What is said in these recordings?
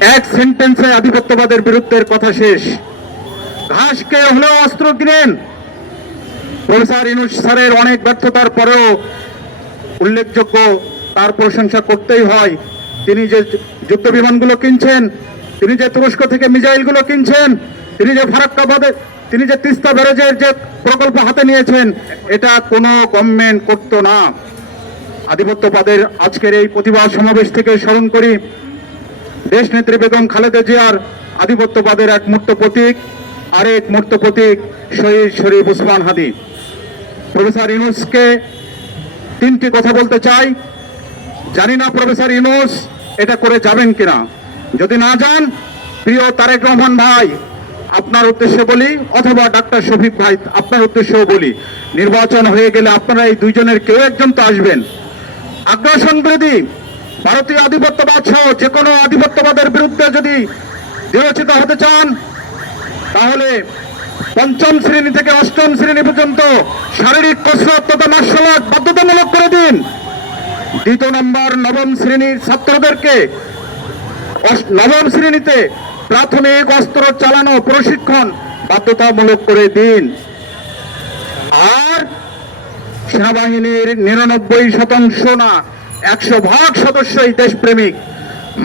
এক সেন্টেন্সে আধিপত্যবাদের বিরুদ্ধের কথা শেষ। ঘাসকে হলেও অস্ত্র কিনেন। প্রফেসর ইনুস স্যারের অনেক ব্যর্থতার পরেও উল্লেখযোগ্য তার প্রশংসা করতেই হয়। তিনি যে যুদ্ধ বিমানগুলো কিনছেন, তিনি যে তুরস্ক থেকে মিসাইলগুলো কিনছেন, তিনি যে ফারাক্কা বাদে তিনি যে তিস্তা ব্যারেজের যে প্রকল্প হাতে নিয়েছেন, এটা কোনো গভর্নমেন্ট করতো না। আধিপত্যবাদের আজকের এই প্রতিবাদ সমাবেশ থেকে স্মরণ করি দেশ নেত্রী বেগম খালেদা জিয়ার আধিপত্যবাদের এক মূর্ত প্রতীক, আরেক মূর্ত প্রতীক শহীদ শরীফ উসমান হাদি। প্রফেসর ইউনুসকে তিনটি কথা বলতে চাই। জানি না প্রফেসর ইউনুস এটা করে যাবেন কিনা। যদি না যান, প্রিয় তারেক রহমান ভাই, আপনার উদ্দেশ্যে বলি, অথবা ডাক্তার শফিক ভাই, আপনার উদ্দেশ্যেও বলি, নির্বাচন হয়ে গেলে আপনারা এই দুইজনের কেউ একজন তো আসবেন। আগ্রাসন বিরোধী ভারতীয় আধিপত্যবাদ সহ যে কোনো আধিপত্যবাদের বিরুদ্ধে যদি বিরোচিত হতে চান, তাহলে পঞ্চম শ্রেণি থেকে অষ্টম শ্রেণি পর্যন্ত শারীরিক কসরত তথা মার্শাল আর্ট বাধ্যতামূলক করে দিন। দ্বিতীয় নম্বর, নবম শ্রেণির ছাত্রদেরকে নবম শ্রেণীতে প্রাথমিক অস্ত্র চালানো, প্রশিক্ষণ বাধ্যতামূলক করে দিন। আর সেনাবাহিনীর নিরানব্বই শতাংশ না একশো ভাগ সদস্যই দেশপ্রেমিক।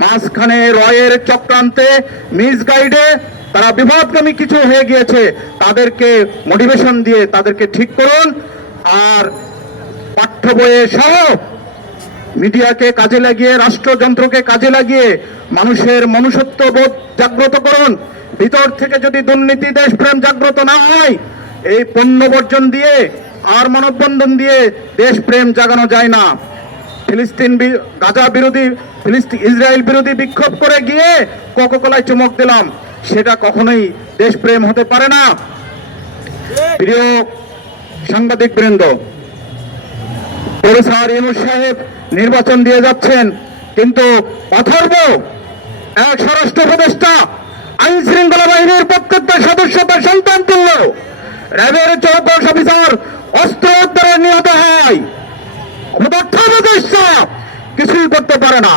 মাঝখানে রয়ের চক্রান্তে মিস গাইডে তারা বিবাদগামী কিছু হয়ে গিয়েছে। তাদেরকে মোটিভেশন দিয়ে তাদেরকে ঠিক করুন। আর পাঠ্য বইয়ে সহ মিডিয়াকে কাজে লাগিয়ে, রাষ্ট্রযন্ত্রকে কাজে লাগিয়ে মানুষের মনুষ্যত্ব বোধ জাগ্রত করুন। ভিতর থেকে যদি দুর্নীতি, দেশপ্রেম জাগ্রত না হয়, এই পণ্য বর্জন দিয়ে আর মানববন্ধন দিয়ে দেশপ্রেম জাগানো যায় না। ফিলিস্তিন গাজা বিরোধী ফিলিস্তিন ইসরায়েল বিরোধী বিক্ষোভ করে গিয়ে কোকোকলায় চমক দিলাম। সেটা কখনোই দেশপ্রেম হতে পারে না। প্রিয় সাংবাদিক বৃন্দ ইউনুস সাহেব নির্বাচন দিয়ে যাচ্ছেন, কিন্তু অথর্ব এক স্বরাষ্ট্র উপদেষ্টা আইন শৃঙ্খলা বাহিনীর প্রত্যেকটা সদস্য তার সন্তান তুল্য। র্যাবের চৌদ্দশ অফিসার অস্ত্র উদ্ধারে নিহত হয়। উপদেষ্টা কিছুই করতে পারে না।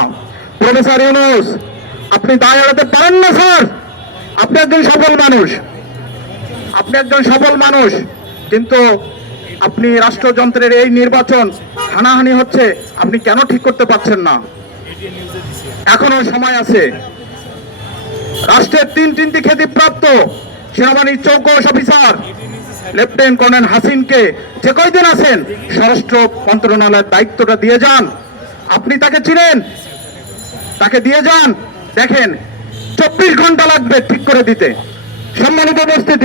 প্রফেসর ইউনুস, আপনি দায় এড়াতে পারেন না, স্যার। আপনি একজন সফল মানুষ। আপনি একজন সফল মানুষ। কিন্তু আপনি রাষ্ট্রযন্ত্রের এই নির্বাচন হানাহানি হচ্ছে, আপনি কেন ঠিক করতে পারছেন না? এখনও সময় আছে। রাষ্ট্রের তিন তিনটি খ্যাতিপ্রাপ্ত সেনাবাহিনীর চৌকস অফিসার লেফটেন্যান্ট কর্নেল হাসিনকে যে কয়দিন আছেন? স্বরাষ্ট্র মন্ত্রণালয়ের দায়িত্বটা দিয়ে যান। আপনি তাকে চিনেন? তাকে দিয়ে যান। দেখেন, চব্বিশ ঘণ্টা লাগবে ঠিক করে দিতে। সম্মানিত উপস্থিতি।